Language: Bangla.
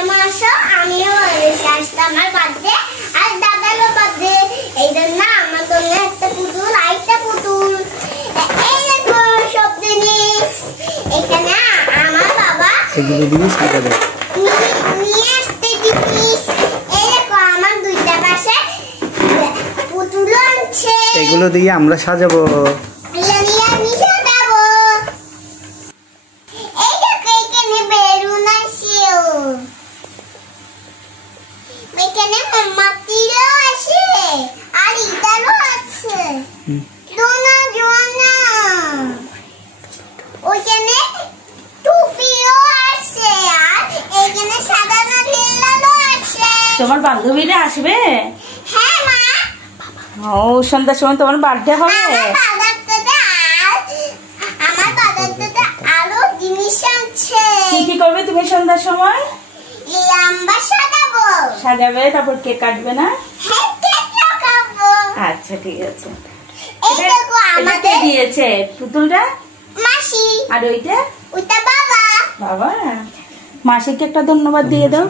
কেমন আছো? আমিও আজকে আমার বার্থডে আর দাদারও বার্থডে। এই জন্য আমার জন্য একটা পুতুল আইটা পুতুল এই দেখো সব জিনিস এখানে আমার বাবা এগুলো দিয়ে সাজাবে নিয়ে আসতে জিনিস। এই দেখো আমার দুইটা পাশে পুতুল আছে, এগুলো দিয়ে আমরা সাজাবো। তোমার বান্ধবীরা আসবে? হ্যাঁ মা। ও সন্ধ্যার সময় তোমার বার্থডে হবে? আমার বার্থডেতে আরো জিনিস আছে। কি করবে তুমি সন্ধ্যার সময়? লম্বা সাজাবো। সাজাবে, তারপর কেক কাটবে না? হ্যাঁ কেক কাটবো। আচ্ছা ঠিক আছে। এই দেখো আমাদের দিয়েছে পুতুলটা মাসি। আর ওইটা ওইটা বাবা। বাবা। মাসিকে একটা ধন্যবাদ দিয়ে দাও।